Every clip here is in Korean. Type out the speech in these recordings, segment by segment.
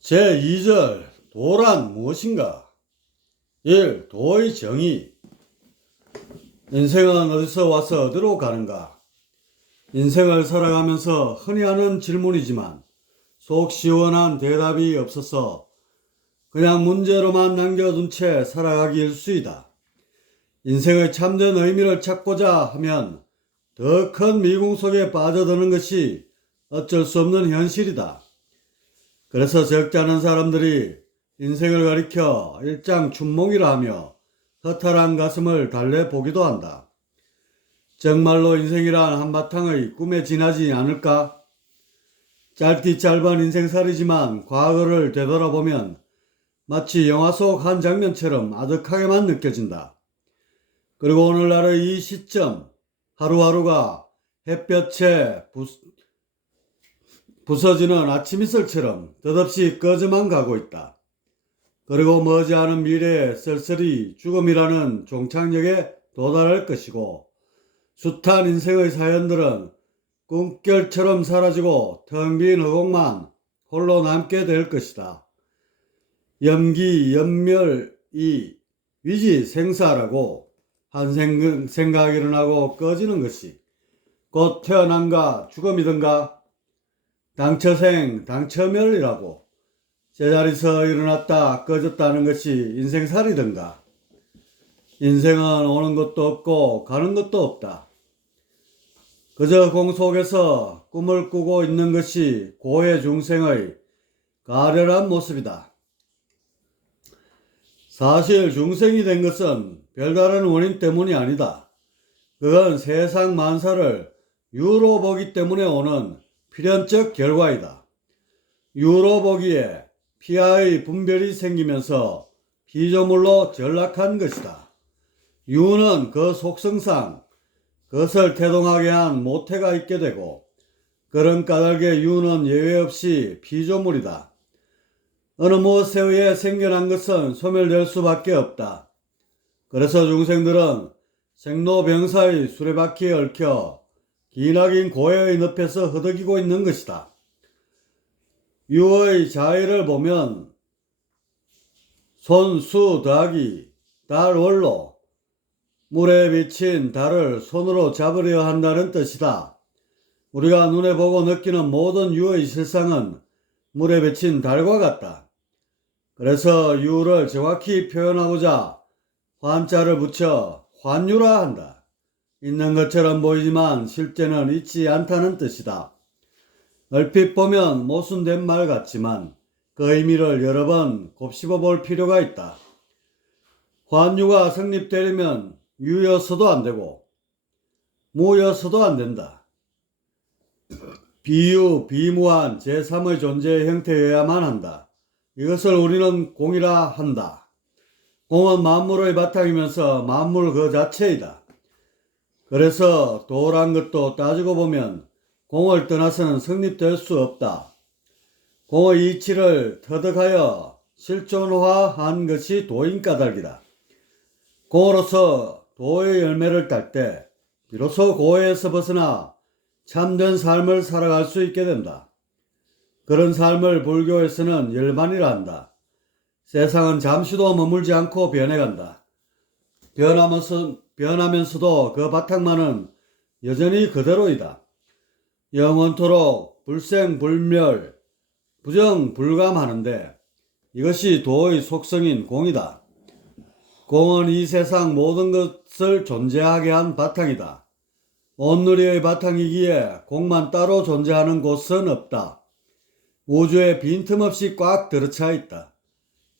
제2절 도란 무엇인가? 1. 도의 정의. 인생은 어디서 와서 어디로 가는가? 인생을 살아가면서 흔히 하는 질문이지만 속 시원한 대답이 없어서 그냥 문제로만 남겨둔 채 살아가기 일쑤이다. 인생의 참된 의미를 찾고자 하면 더 큰 미궁 속에 빠져드는 것이 어쩔 수 없는 현실이다. 그래서 적지 않은 사람들이 인생을 가리켜 일장춘몽이라 하며 허탈한 가슴을 달래보기도 한다. 정말로 인생이란 한바탕의 꿈에 지나지 않을까? 짧디 짧은 인생살이지만 과거를 되돌아보면 마치 영화 속 한 장면처럼 아득하게만 느껴진다. 그리고 오늘날의 이 시점, 하루하루가 햇볕에 부서지는 아침 이슬처럼 덧없이 꺼져만 가고 있다. 그리고 머지않은 미래에 쓸쓸히 죽음이라는 종착역에 도달할 것이고 숱한 인생의 사연들은 꿈결처럼 사라지고 텅 빈 허공만 홀로 남게 될 것이다. 염기염멸이 위지생사라고 한 생각이 일어나고 꺼지는 것이 곧 태어남과 죽음이든가 당처생 당처멸이라고 제자리에서 일어났다 꺼졌다는 것이 인생살이든가. 인생은 오는 것도 없고 가는 것도 없다. 그저 공 속에서 꿈을 꾸고 있는 것이 고해 중생의 가련한 모습이다. 사실 중생이 된 것은 별다른 원인 때문이 아니다. 그건 세상 만사를 유로 보기 때문에 오는 필연적 결과이다. 유로 보기에 피하의 분별이 생기면서 피조물로 전락한 것이다. 유는 그 속성상 그것을 태동하게 한 모태가 있게 되고 그런 까닭에 유는 예외 없이 피조물이다. 어느 무엇에 의해 생겨난 것은 소멸될 수밖에 없다. 그래서 중생들은 생로병사의 수레바퀴에 얽혀 기나긴 고해의 늪에서 허덕이고 있는 것이다. 유의 자의를 보면 손, 수 더하기 달 월로 물에 비친 달을 손으로 잡으려 한다는 뜻이다. 우리가 눈에 보고 느끼는 모든 유의 실상은 물에 비친 달과 같다. 그래서 유를 정확히 표현하고자 환자를 붙여 환유라 한다. 있는 것처럼 보이지만 실제는 있지 않다는 뜻이다. 얼핏 보면 모순된 말 같지만 그 의미를 여러 번 곱씹어 볼 필요가 있다. 환유가 성립되려면 유여서도 안 되고 무여서도 안 된다. 비유, 비무한 제3의 존재의 형태여야만 한다. 이것을 우리는 공이라 한다. 공은 만물의 바탕이면서 만물 그 자체이다. 그래서 도란 것도 따지고 보면 공을 떠나서는 성립될 수 없다. 공의 이치를 터득하여 실존화한 것이 도인 까닭이다. 공으로서 도의 열매를 딸 때 비로소 고해에서 벗어나 참된 삶을 살아갈 수 있게 된다. 그런 삶을 불교에서는 열반이라 한다. 세상은 잠시도 머물지 않고 변해간다. 변하면서도 그 바탕만은 여전히 그대로이다. 영원토록 불생불멸, 부정불감하는데 이것이 도의 속성인 공이다. 공은 이 세상 모든 것을 존재하게 한 바탕이다. 온누리의 바탕이기에 공만 따로 존재하는 곳은 없다. 우주에 빈틈없이 꽉 들어차 있다.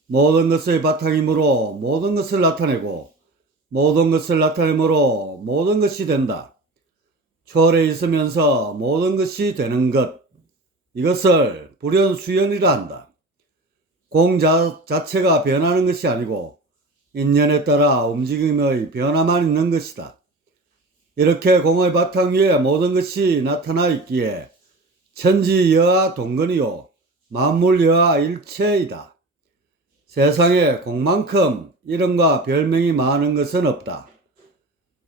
모든 것의 바탕이므로 모든 것을 나타내고 모든 것을 나타내므로 모든 것이 된다. 초월해 있으면서 모든 것이 되는 것, 이것을 불연수연이라 한다. 공 자체가 변하는 것이 아니고 인연에 따라 움직임의 변화만 있는 것이다. 이렇게 공의 바탕 위에 모든 것이 나타나 있기에 천지여하 동건이요 만물여하 일체이다. 세상에 공만큼 이름과 별명이 많은 것은 없다.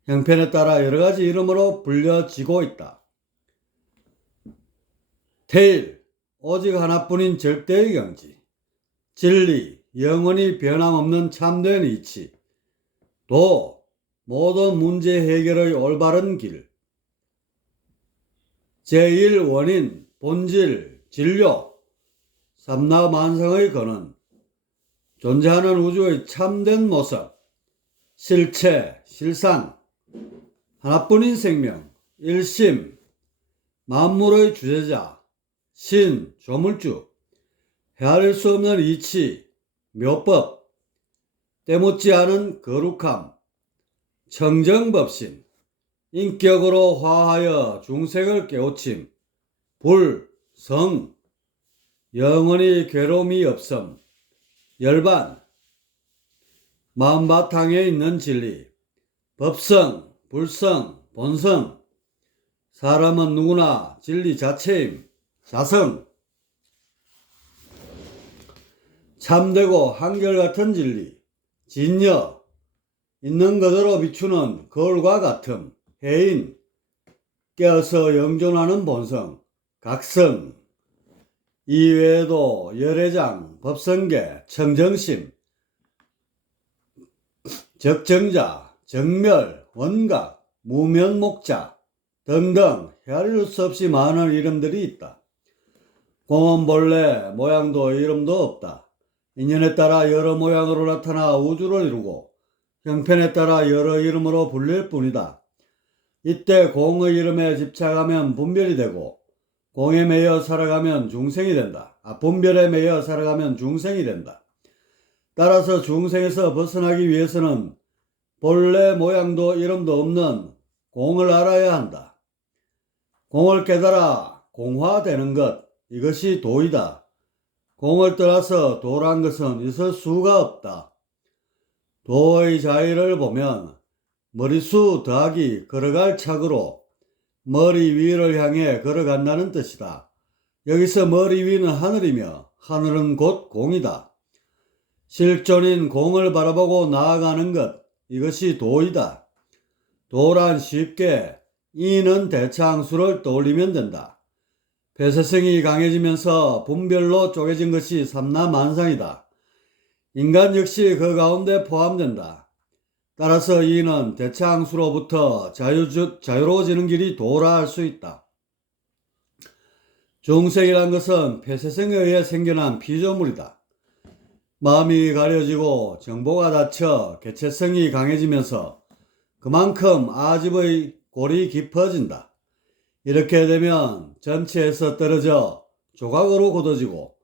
형편에 따라 여러 가지 이름으로 불려지고 있다. 태일, 오직 하나뿐인 절대의 경지, 진리, 영원히 변함없는 참된 이치, 도, 모든 문제 해결의 올바른 길, 제1원인, 본질, 진료, 삼라만상의 근원, 존재하는 우주의 참된 모습, 실체, 실상, 하나뿐인 생명, 일심, 만물의 주제자, 신, 조물주, 헤아릴 수 없는 이치, 묘법, 때묻지 않은 거룩함, 청정법신, 인격으로 화하여 중생을 깨우침, 불, 성, 영원히 괴로움이 없음, 열반, 마음바탕에 있는 진리, 법성, 불성, 본성, 사람은 누구나 진리 자체임, 자성, 참되고 한결같은 진리, 진여, 있는 그대로 비추는 거울과 같음, 해인, 깨어서 영존하는 본성, 각성, 이외에도 열애장, 법성계, 청정심, 적정자, 정멸, 원각, 무면목자 등등 헤아릴 수 없이 많은 이름들이 있다. 공은 본래 모양도 이름도 없다. 인연에 따라 여러 모양으로 나타나 우주를 이루고 형편에 따라 여러 이름으로 불릴 뿐이다. 이때 공의 이름에 집착하면 분별이 되고 공에 매여 살아가면 중생이 된다. 분별에 매여 살아가면 중생이 된다. 따라서 중생에서 벗어나기 위해서는 본래 모양도 이름도 없는 공을 알아야 한다. 공을 깨달아 공화되는 것, 이것이 도이다. 공을 떠나서 도란 것은 있을 수가 없다. 도의 자의를 보면 머리수 더하기 걸어갈 착으로 머리 위를 향해 걸어간다는 뜻이다. 여기서 머리 위는 하늘이며 하늘은 곧 공이다. 실존인 공을 바라보고 나아가는 것, 이것이 도이다. 도란 쉽게 이는 대차항수를 떠올리면 된다. 폐쇄성이 강해지면서 분별로 쪼개진 것이 삼라만상이다. 인간 역시 그 가운데 포함된다. 따라서 이는 대차항수로부터 자유로워지는 길이 도라 할 수 있다. 중생이란 것은 폐쇄성에 의해 생겨난 피조물이다. 마음이 가려지고 정보가 닫혀 개체성이 강해지면서 그만큼 아집의 골이 깊어진다. 이렇게 되면 전체에서 떨어져 조각으로 굳어지고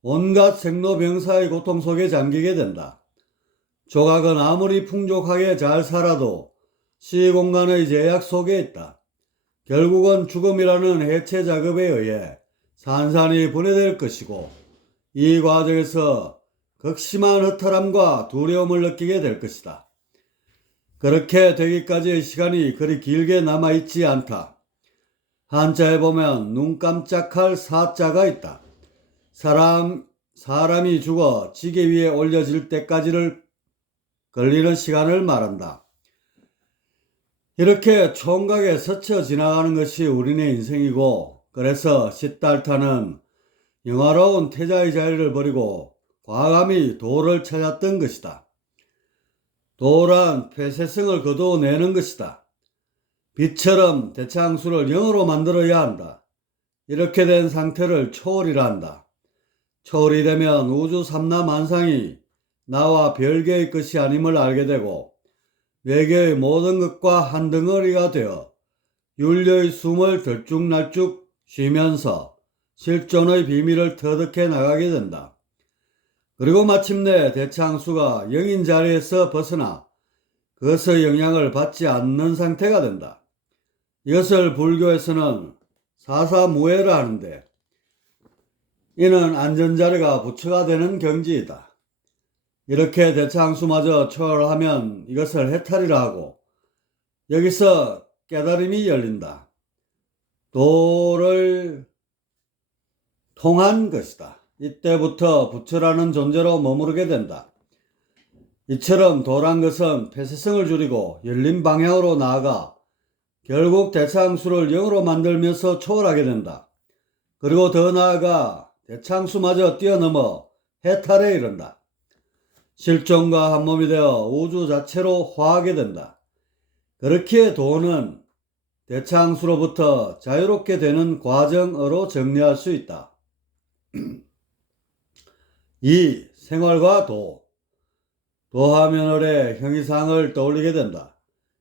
온갖 생로병사의 고통 속에 잠기게 된다. 조각은 아무리 풍족하게 잘 살아도 시공간의 제약 속에 있다. 결국은 죽음이라는 해체 작업에 의해 산산이 분해될 것이고 이 과정에서 극심한 허탈함과 두려움을 느끼게 될 것이다. 그렇게 되기까지의 시간이 그리 길게 남아있지 않다. 한자에 보면 눈 깜짝할 사자가 있다. 사람이 죽어 지게 위에 올려질 때까지를 걸리는 시간을 말한다. 이렇게 총각에 스쳐 지나가는 것이 우리네 인생이고, 그래서 시달타는 영화로운 태자의 자리를 버리고 과감히 도를 찾았던 것이다. 도란 폐쇄성을 거두어내는 것이다. 빛처럼 대차항수를 영으로 만들어야 한다. 이렇게 된 상태를 초월이라 한다. 초월이 되면 우주 삼라만상이 나와 별개의 것이 아님을 알게 되고 외계의 모든 것과 한 덩어리가 되어 윤료의 숨을 들쭉날쭉 쉬면서 실존의 비밀을 터득해 나가게 된다. 그리고 마침내 대차항수가 영인 자리에서 벗어나 그것의 영향을 받지 않는 상태가 된다. 이것을 불교에서는 사사무예라 하는데, 이는 안전자리가 부처가 되는 경지이다. 이렇게 대차항수마저 초월하면 이것을 해탈이라 하고 여기서 깨달음이 열린다. 도를 통한 것이다. 이때부터 부처라는 존재로 머무르게 된다. 이처럼 도란 것은 폐쇄성을 줄이고 열린 방향으로 나아가 결국 대차항수를 영으로 만들면서 초월하게 된다. 그리고 더 나아가 대창수마저 뛰어넘어 해탈에 이른다. 실존과 한몸이 되어 우주 자체로 화하게 된다. 그렇기에 도는 대창수로부터 자유롭게 되는 과정으로 정리할 수 있다. 2. 생활과 도. 도하면 어뢰 형이상을 떠올리게 된다.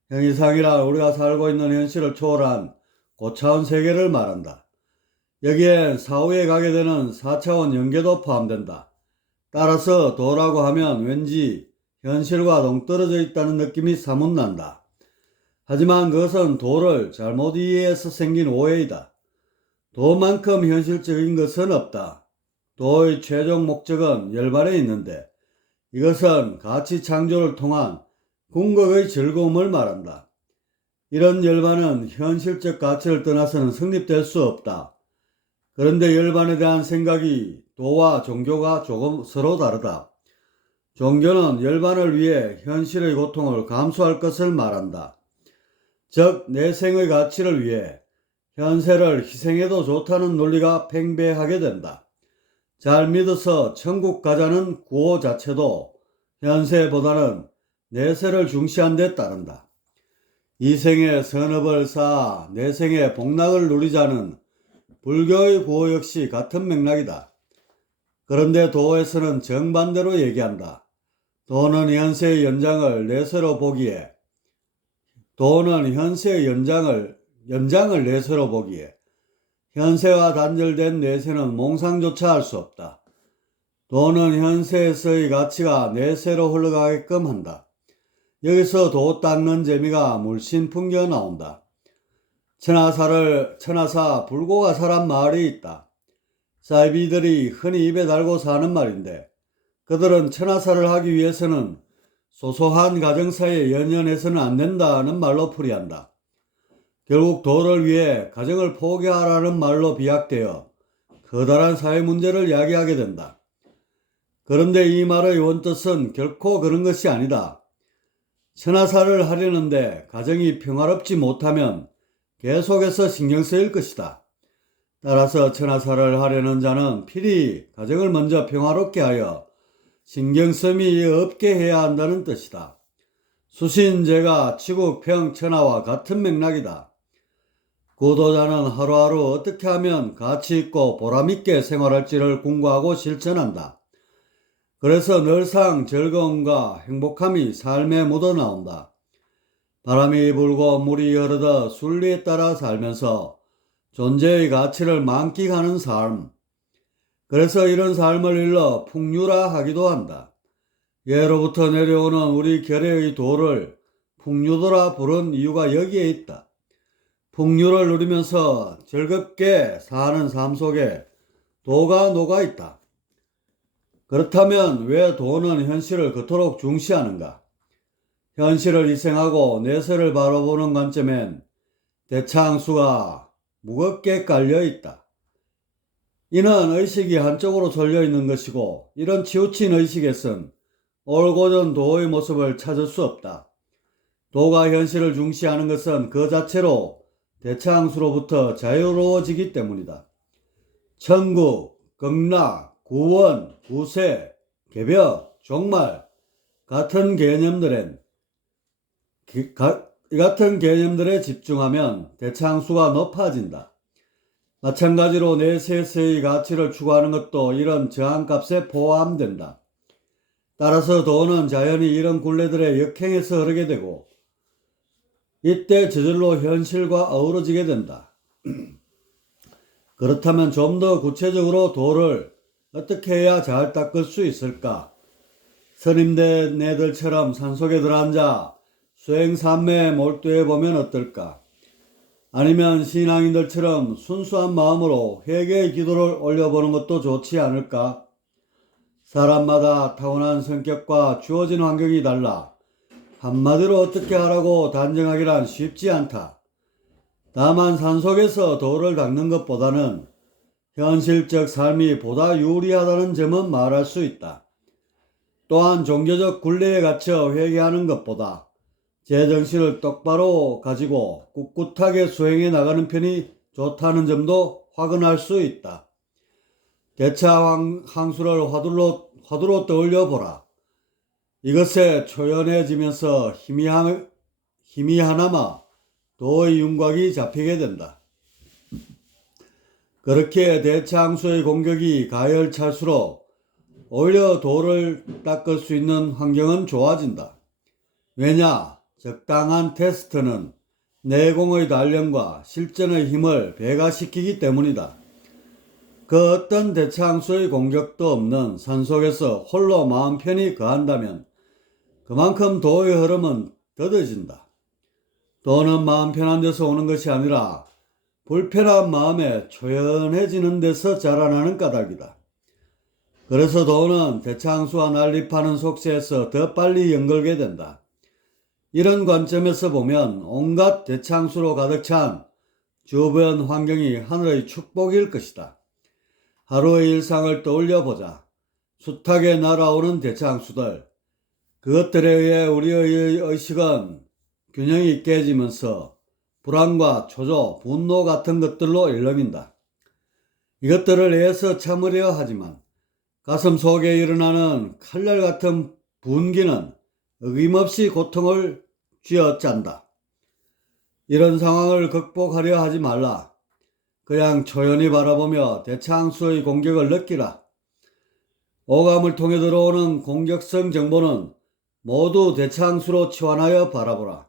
형이상이란 우리가 살고 있는 현실을 초월한 고차원 세계를 말한다. 여기엔 사후에 가게 되는 4차원 연계도 포함된다. 따라서 도라고 하면 왠지 현실과 동떨어져 있다는 느낌이 사뭇 난다. 하지만 그것은 도를 잘못 이해해서 생긴 오해이다. 도만큼 현실적인 것은 없다. 도의 최종 목적은 열반에 있는데 이것은 가치 창조를 통한 궁극의 즐거움을 말한다. 이런 열반은 현실적 가치를 떠나서는 성립될 수 없다. 그런데 열반에 대한 생각이 도와 종교가 조금 서로 다르다. 종교는 열반을 위해 현실의 고통을 감수할 것을 말한다. 즉 내생의 가치를 위해 현세를 희생해도 좋다는 논리가 팽배하게 된다. 잘 믿어서 천국 가자는 구호 자체도 현세보다는 내세를 중시한 데 따른다. 이생에 선업을 쌓아 내생에 복락을 누리자는 불교의 구호 역시 같은 맥락이다. 그런데 도에서는 정반대로 얘기한다. 도는 현세의 연장을 내세로 보기에 연장을 내세로 보기에 현세와 단절된 내세는 몽상조차 할 수 없다. 도는 현세에서의 가치가 내세로 흘러가게끔 한다. 여기서 도 닦는 재미가 물씬 풍겨 나온다. 천하사 불고가사란 마을이 있다. 사이비들이 흔히 입에 달고 사는 말인데 그들은 천하사를 하기 위해서는 소소한 가정사에 연연해서는 안 된다는 말로 풀이한다. 결국 도를 위해 가정을 포기하라는 말로 비약되어 커다란 사회 문제를 야기하게 된다. 그런데 이 말의 원뜻은 결코 그런 것이 아니다. 천하사를 하려는데 가정이 평화롭지 못하면 계속해서 신경 쓰일 것이다. 따라서 천하사를 하려는 자는 필히 가정을 먼저 평화롭게 하여 신경씀이 없게 해야 한다는 뜻이다. 수신제가 치국평천하와 같은 맥락이다. 구도자는 하루하루 어떻게 하면 가치있고 보람있게 생활할지를 궁구하고 실천한다. 그래서 늘상 즐거움과 행복함이 삶에 묻어나온다. 바람이 불고 물이 흐르듯 순리에 따라 살면서 존재의 가치를 만끽하는 삶. 그래서 이런 삶을 일러 풍류라 하기도 한다. 예로부터 내려오는 우리 결의의 도를 풍류도라 부른 이유가 여기에 있다. 풍류를 누리면서 즐겁게 사는 삶 속에 도가 녹아 있다. 그렇다면 왜 도는 현실을 그토록 중시하는가? 현실을 희생하고 내세를 바라보는 관점엔 대창수가 무겁게 깔려 있다. 이는 의식이 한쪽으로 쏠려 있는 것이고 이런 치우친 의식에선 올곧은 도의 모습을 찾을 수 없다. 도가 현실을 중시하는 것은 그 자체로 대창수로부터 자유로워지기 때문이다. 천국, 극락, 구원, 구세, 개벽, 종말 같은 개념들에 집중하면 대창수가 높아진다. 마찬가지로 내세의 가치를 추구하는 것도 이런 저항값에 포함된다. 따라서 도는 자연히 이런 굴레들의 역행에서 흐르게 되고 이때 저절로 현실과 어우러지게 된다. 그렇다면 좀 더 구체적으로 도를 어떻게 해야 잘 닦을 수 있을까? 스님네들처럼 산속에 들어앉아 수행삼매에 몰두해보면 어떨까? 아니면 신앙인들처럼 순수한 마음으로 회개의 기도를 올려보는 것도 좋지 않을까? 사람마다 타고난 성격과 주어진 환경이 달라 한마디로 어떻게 하라고 단정하기란 쉽지 않다. 다만 산속에서 도를 닦는 것보다는 현실적 삶이 보다 유리하다는 점은 말할 수 있다. 또한 종교적 굴레에 갇혀 회개하는 것보다 제정신을 똑바로 가지고 꿋꿋하게 수행해 나가는 편이 좋다는 점도 화근할 수 있다. 대차 항수를 화두로 떠올려 보라. 이것에 초연해지면서 힘이 하나마 도의 윤곽이 잡히게 된다. 그렇게 대차 항수의 공격이 가열찰수록 오히려 도를 닦을 수 있는 환경은 좋아진다. 왜냐? 적당한 테스트는 내공의 단련과 실전의 힘을 배가시키기 때문이다. 그 어떤 대차항수의 공격도 없는 산 속에서 홀로 마음 편히 거한다면 그만큼 도의 흐름은 더뎌진다. 도는 마음 편한 데서 오는 것이 아니라 불편한 마음에 초연해지는 데서 자라나는 까닭이다. 그래서 도는 대차항수와 난립하는 속세에서 더 빨리 연결게 된다. 이런 관점에서 보면 온갖 대차항수로 가득 찬 주변 환경이 하늘의 축복일 것이다. 하루의 일상을 떠올려 보자. 숱하게 날아오는 대차항수들, 그것들에 의해 우리의 의식은 균형이 깨지면서 불안과 초조, 분노 같은 것들로 일렁인다. 이것들을 애써 참으려 하지만 가슴 속에 일어나는 칼날 같은 분기는 어김없이 고통을 쥐어짠다. 이런 상황을 극복하려 하지 말라. 그냥 초연히 바라보며 대차항수의 공격을 느끼라. 오감을 통해 들어오는 공격성 정보는 모두 대차항수로 치환하여 바라보라.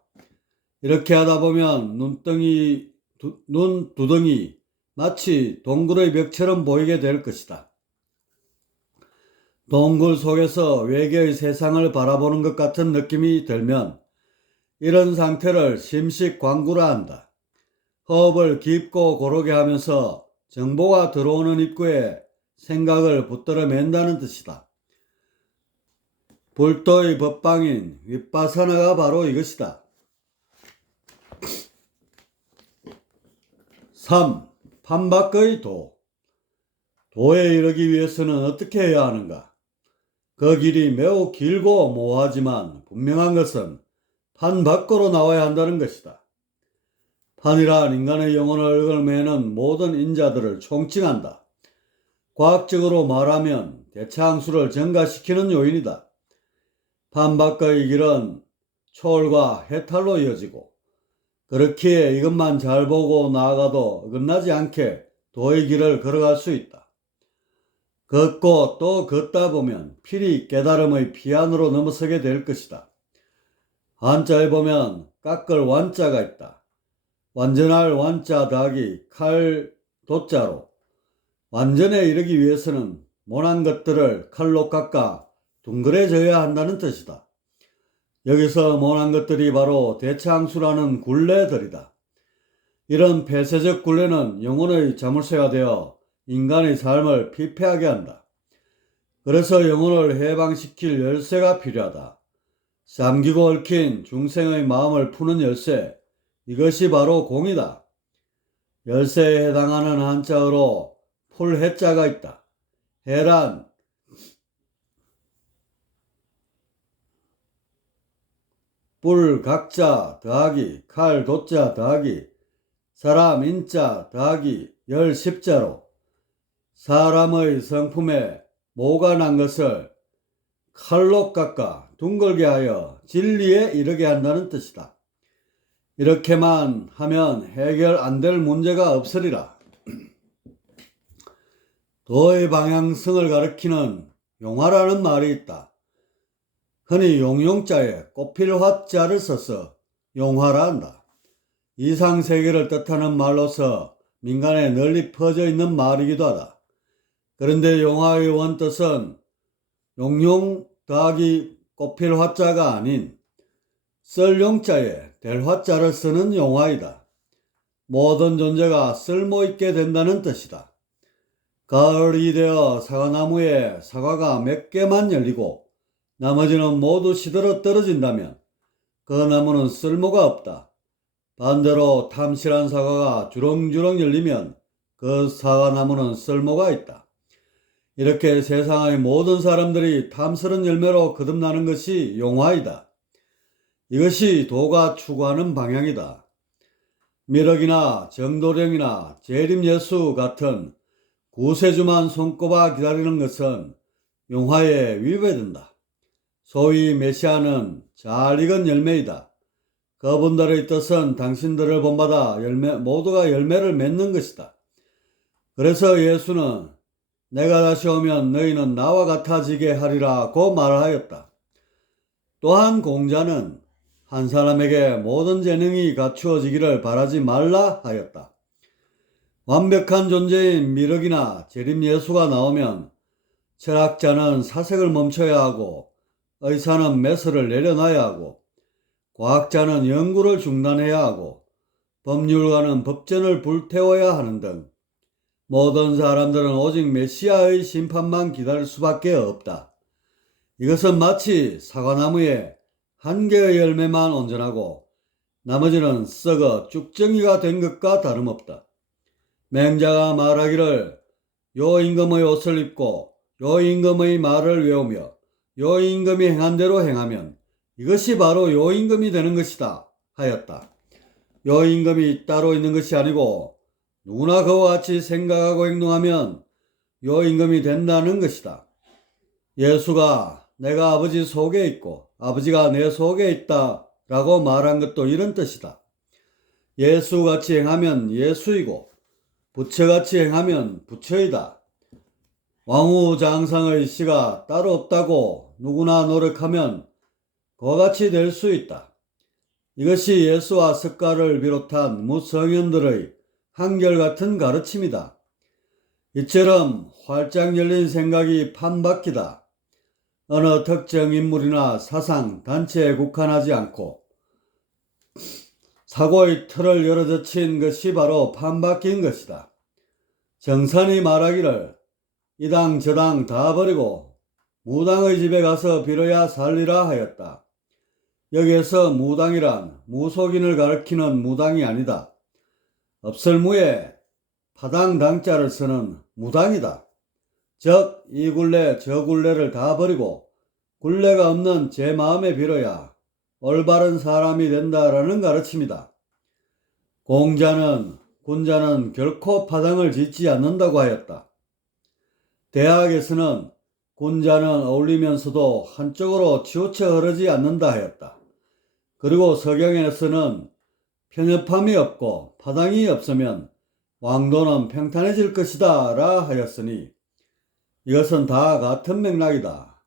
이렇게 하다 보면 눈 두덩이 마치 동굴의 벽처럼 보이게 될 것이다. 동굴 속에서 외계의 세상을 바라보는 것 같은 느낌이 들면 이런 상태를 심식광구라 한다. 호흡을 깊고 고르게 하면서 정보가 들어오는 입구에 생각을 붙들어 맨다는 뜻이다. 불도의 법방인 윗바사나가 바로 이것이다. 3. 판밖의 도. 도에 이르기 위해서는 어떻게 해야 하는가? 그 길이 매우 길고 모호하지만 분명한 것은 판 밖으로 나와야 한다는 것이다. 판이란 인간의 영혼을 얽매는 모든 인자들을 총칭한다. 과학적으로 말하면 대차항수를 증가시키는 요인이다. 판 밖의 길은 초월과 해탈로 이어지고 그렇기에 이것만 잘 보고 나아가도 어긋나지 않게 도의 길을 걸어갈 수 있다. 걷고 또 걷다 보면 필히 깨달음의 피안으로 넘어서게 될 것이다. 한자에 보면 깎을 완자가 있다. 완전할 완자 더하기 칼 도자로 완전에 이르기 위해서는 모난 것들을 칼로 깎아 둥그레져야 한다는 뜻이다. 여기서 모난 것들이 바로 대차항수라는 굴레들이다. 이런 폐쇄적 굴레는 영혼의 자물쇠가 되어 인간의 삶을 피폐하게 한다. 그래서 영혼을 해방시킬 열쇠가 필요하다. 잠기고 얽힌 중생의 마음을 푸는 열쇠, 이것이 바로 공이다. 열쇠에 해당하는 한자어로 풀해자가 있다. 해란 뿔 각자 더하기 칼 도자 더하기 사람 인자 더하기 열 십자로 사람의 성품에 모가 난 것을 칼로 깎아 둥글게 하여 진리에 이르게 한다는 뜻이다. 이렇게만 하면 해결 안 될 문제가 없으리라. 도의 방향성을 가리키는 용화라는 말이 있다. 흔히 용용자에 꽃필 화자를 써서 용화라 한다. 이상세계를 뜻하는 말로서 민간에 널리 퍼져 있는 말이기도 하다. 그런데 용화의 원뜻은 용용 더하기 꽃필 화자가 아닌 썰 용자에 될 화자를 쓰는 용화이다. 모든 존재가 쓸모있게 된다는 뜻이다. 가을이 되어 사과나무에 사과가 몇 개만 열리고 나머지는 모두 시들어 떨어진다면 그 나무는 쓸모가 없다. 반대로 탐실한 사과가 주렁주렁 열리면 그 사과나무는 쓸모가 있다. 이렇게 세상의 모든 사람들이 탐스런 열매로 거듭나는 것이 용화이다. 이것이 도가 추구하는 방향이다. 미륵이나 정도령이나 재림예수 같은 구세주만 손꼽아 기다리는 것은 용화에 위배된다. 소위 메시아는 잘 익은 열매이다. 그분들의 뜻은 당신들을 본받아 모두가 열매를 맺는 것이다. 그래서 예수는 내가 다시 오면 너희는 나와 같아지게 하리라고 말하였다. 또한 공자는 한 사람에게 모든 재능이 갖추어지기를 바라지 말라 하였다. 완벽한 존재인 미륵이나 재림예수가 나오면 철학자는 사색을 멈춰야 하고 의사는 매설을 내려놔야 하고 과학자는 연구를 중단해야 하고 법률가는 법전을 불태워야 하는 등 모든 사람들은 오직 메시아의 심판만 기다릴 수밖에 없다. 이것은 마치 사과나무에 한 개의 열매만 온전하고 나머지는 썩어 쭉정이가 된 것과 다름없다. 맹자가 말하기를 요 임금의 옷을 입고 요 임금의 말을 외우며 요 임금이 행한 대로 행하면 이것이 바로 요 임금이 되는 것이다 하였다. 요 임금이 따로 있는 것이 아니고 누구나 그와 같이 생각하고 행동하면 요 임금이 된다는 것이다. 예수가 내가 아버지 속에 있고 아버지가 내 속에 있다 라고 말한 것도 이런 뜻이다. 예수같이 행하면 예수이고 부처같이 행하면 부처이다. 왕후장상의 씨가 따로 없다고 누구나 노력하면 그와 같이 될 수 있다. 이것이 예수와 석가를 비롯한 무성현들의 한결같은 가르침이다. 이처럼 활짝 열린 생각이 판바퀴다. 어느 특정 인물이나 사상, 단체에 국한하지 않고 사고의 틀을 열어젖힌 것이 바로 판바퀴인 것이다. 정선이 말하기를 이 당 저 당 다 버리고 무당의 집에 가서 빌어야 살리라 하였다. 여기에서 무당이란 무속인을 가리키는 무당이 아니다. 없을 무에 파당당자를 쓰는 무당이다. 즉 이 굴레 저 굴레를 다 버리고 굴레가 없는 제 마음에 빌어야 올바른 사람이 된다라는 가르침이다. 공자는 군자는 결코 파당을 짓지 않는다고 하였다. 대학에서는 군자는 어울리면서도 한쪽으로 치우쳐 흐르지 않는다 하였다. 그리고 서경에서는 편협함이 없고 파당이 없으면 왕도는 평탄해질 것이다 라 하였으니 이것은 다 같은 맥락이다.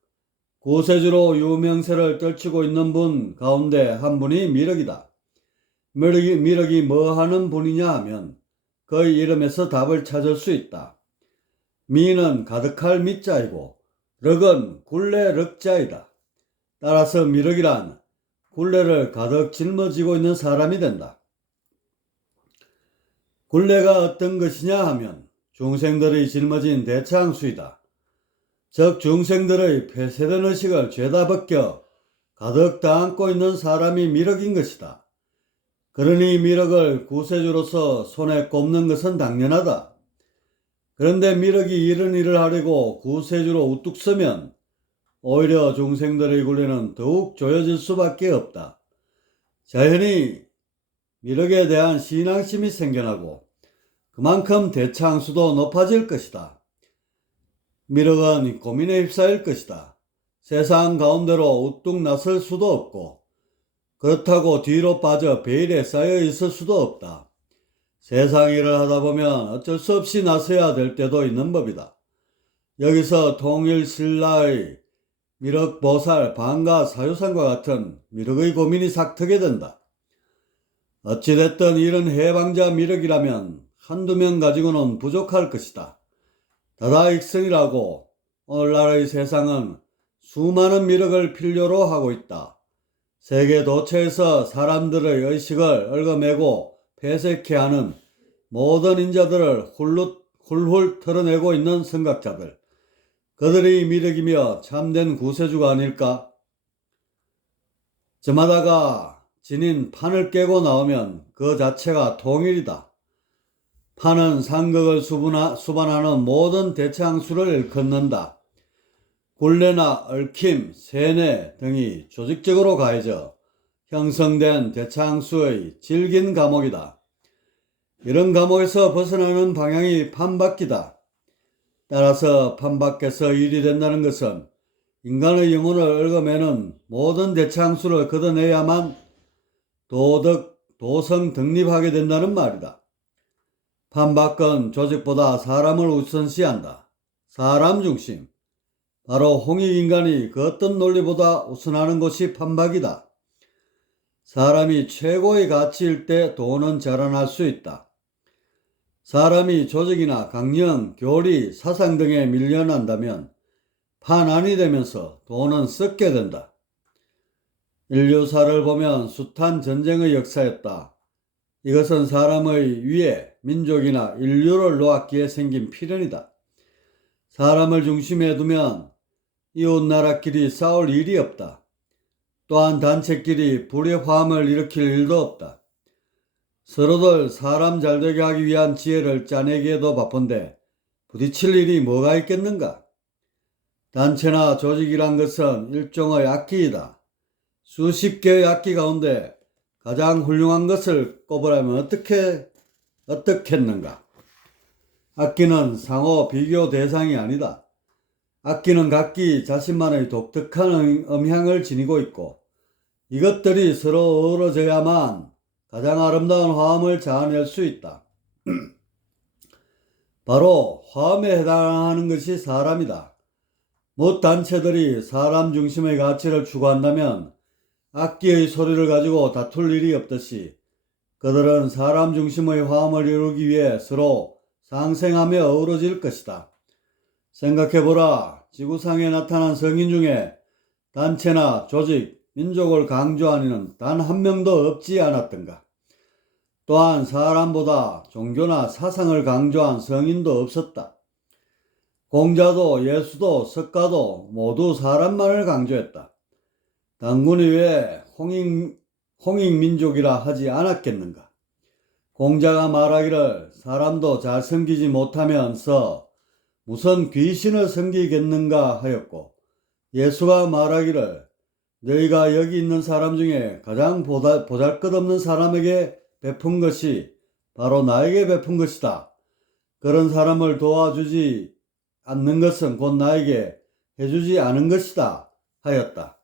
구세주로 유명세를 떨치고 있는 분 가운데 한 분이 미륵이다. 미륵이 뭐 하는 분이냐 하면 그의 이름에서 답을 찾을 수 있다. 미는 가득할 미자이고 륵은 굴레 륵자이다. 따라서 미륵이란 굴레를 가득 짊어지고 있는 사람이 된다. 굴레가 어떤 것이냐 하면 중생들의 짊어진 대창수이다. 즉 중생들의 폐쇄된 의식을 죄다 벗겨 가득 다안고 있는 사람이 미륵인 것이다. 그러니 미륵을 구세주로서 손에 꼽는 것은 당연하다. 그런데 미륵이 이런 일을 하려고 구세주로 우뚝 서면 오히려 중생들의 굴레는 더욱 조여질 수밖에 없다. 자연히 미륵에 대한 신앙심이 생겨나고 그만큼 대창수도 높아질 것이다. 미륵은 고민에 휩싸일 것이다. 세상 가운데로 우뚝 나설 수도 없고 그렇다고 뒤로 빠져 베일에 쌓여 있을 수도 없다. 세상 일을 하다 보면 어쩔 수 없이 나서야 될 때도 있는 법이다. 여기서 통일신라의 미륵보살 방가 사유상과 같은 미륵의 고민이 삭트게 된다. 어찌됐든 이런 해방자 미륵이라면 한두 명 가지고는 부족할 것이다. 다다익선이라고 오늘날의 세상은 수많은 미륵을 필요로 하고 있다. 세계 도처에서 사람들의 의식을 얽어매고 폐색해 하는 모든 인자들을 훌훌 털어내고 있는 선각자들. 그들이 미륵이며 참된 구세주가 아닐까? 저마다가 지닌 판을 깨고 나오면 그 자체가 통일이다. 판은 상극을 수반하는 모든 대창수를 일컫는다. 굴레나 얽힘, 세뇌 등이 조직적으로 가해져 형성된 대창수의 질긴 감옥이다. 이런 감옥에서 벗어나는 방향이 판밖이다. 따라서 판밖에서 일이 된다는 것은 인간의 영혼을 얽어매는 모든 대창수를 걷어내야만 도성 독립하게 된다는 말이다. 판밖은 조직보다 사람을 우선시한다. 사람 중심. 바로 홍익인간이 그 어떤 논리보다 우선하는 곳이 판박이다. 사람이 최고의 가치일 때 돈은 자라날 수 있다. 사람이 조직이나 강령, 교리, 사상 등에 밀려난다면 판안이 되면서 돈은 썩게 된다. 인류사를 보면 숱한 전쟁의 역사였다. 이것은 사람의 위에 민족이나 인류를 놓았기에 생긴 필연이다. 사람을 중심에 두면 이웃나라끼리 싸울 일이 없다. 또한 단체끼리 불의 화음을 일으킬 일도 없다. 서로들 사람 잘되게 하기 위한 지혜를 짜내기에도 바쁜데 부딪힐 일이 뭐가 있겠는가? 단체나 조직이란 것은 일종의 악기이다. 수십 개의 악기 가운데 가장 훌륭한 것을 꼽으라면 어떻겠는가? 악기는 상호 비교 대상이 아니다. 악기는 각기 자신만의 독특한 음향을 지니고 있고 이것들이 서로 어우러져야만 가장 아름다운 화음을 자아낼 수 있다. 바로 화음에 해당하는 것이 사람이다. 못 단체들이 사람 중심의 가치를 추구한다면 악기의 소리를 가지고 다툴 일이 없듯이 그들은 사람 중심의 화음을 이루기 위해 서로 상생하며 어우러질 것이다. 생각해보라. 지구상에 나타난 성인 중에 단체나 조직, 민족을 강조하는 단 한 명도 없지 않았던가. 또한 사람보다 종교나 사상을 강조한 성인도 없었다. 공자도 예수도 석가도 모두 사람만을 강조했다. 당군이 왜 홍익민족이라 하지 않았겠는가? 공자가 말하기를 사람도 잘 섬기지 못하면서 무슨 귀신을 섬기겠는가 하였고, 예수가 말하기를 너희가 여기 있는 사람 중에 가장 보잘것없는 사람에게 베푼 것이 바로 나에게 베푼 것이다. 그런 사람을 도와주지 않는 것은 곧 나에게 해주지 않은 것이다 하였다.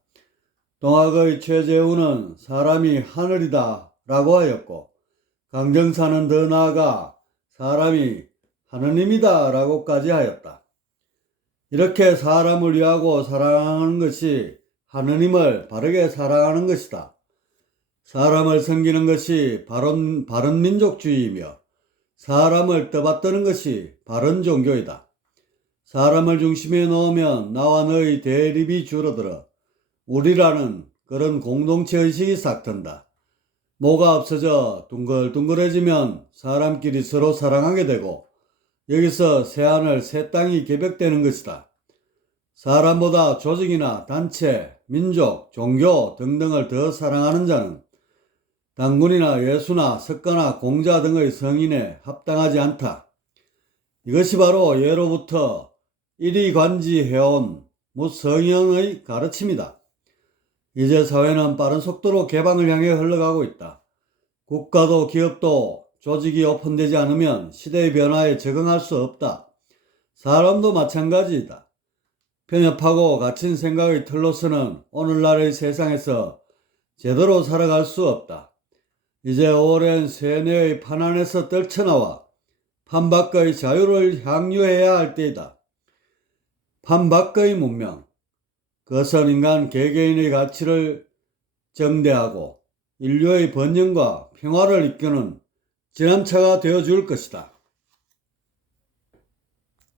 동학의 최재우는 사람이 하늘이다 라고 하였고, 강정사는 더 나아가 사람이 하느님이다 라고까지 하였다. 이렇게 사람을 위하고 사랑하는 것이 하느님을 바르게 사랑하는 것이다. 사람을 섬기는 것이 바른 민족주의이며 사람을 떠받드는 것이 바른 종교이다. 사람을 중심에 놓으면 나와 너의 대립이 줄어들어 우리라는 그런 공동체의식이 싹튼다. 뭐가 없어져 둥글둥글해지면 사람끼리 서로 사랑하게 되고 여기서 새하늘 새 땅이 개벽되는 것이다. 사람보다 조직이나 단체, 민족, 종교 등등을 더 사랑하는 자는 당군이나 예수나 석가나 공자 등의 성인에 합당하지 않다. 이것이 바로 예로부터 일이관지해온 무성형의 가르침이다. 이제 사회는 빠른 속도로 개방을 향해 흘러가고 있다. 국가도 기업도 조직이 오픈되지 않으면 시대의 변화에 적응할 수 없다. 사람도 마찬가지이다. 편협하고 갇힌 생각의 틀로서는 오늘날의 세상에서 제대로 살아갈 수 없다. 이제 오랜 세뇌의 판 안에서 떨쳐나와 판 밖의 자유를 향유해야 할 때이다. 판 밖의 문명, 그것은 인간 개개인의 가치를 정대하고 인류의 번영과 평화를 이끄는 지남차가 되어줄 것이다.